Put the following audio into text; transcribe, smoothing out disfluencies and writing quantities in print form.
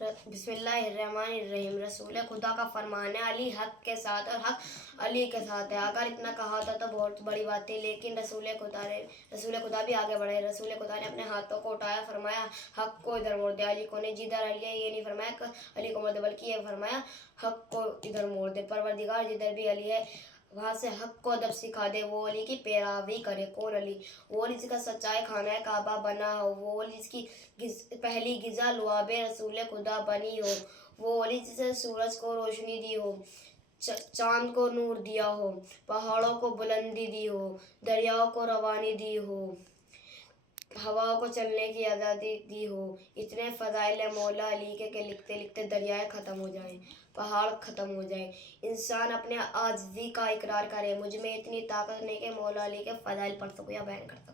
بسم اللہ الرحمن الرحیم۔ رسول خدا کا فرمان ہے علی حق کے ساتھ اور حق علی کے ساتھ ہے۔ اگر اتنا کہا تھا تو بہت بڑی بات تھی، لیکن رسول خدا بھی آگے بڑھے۔ رسول خدا نے اپنے ہاتھوں کو اٹھایا، فرمایا حق کو ادھر موڑ دے۔ علی کو نے جدھر علی ہے یہ نہیں فرمایا کہ علی کو موڑ دے، بلکہ یہ فرمایا حق کو ادھر موڑ دے۔ پروردگار جدھر بھی علی ہے وہاں سے حق کو ادب سکھا دے، وہ علی کی پیروی کرے۔ کون علی؟ وہ علی جس کا سچائی خانہ کعبہ بنا ہو، وہ علی جس کی پہلی غذا لعاب رسول خدا بنی ہو، وہ علی جس نے سورج کو روشنی دی ہو، چاند کو نور دیا ہو، پہاڑوں کو بلندی دی ہو، دریاؤں کو روانی دی ہو، ہواؤں کو چلنے کی آزادی دی ہو۔ اتنے فضائل مولا علی کے کہ لکھتے لکھتے دریائے ختم ہو جائیں، پہاڑ ختم ہو جائیں، انسان اپنے عاجزی کا اقرار کرے۔ مجھ میں اتنی طاقت نہیں کہ مولا علی کے فضائل پڑھ سکوں یا بیان کر سکوں۔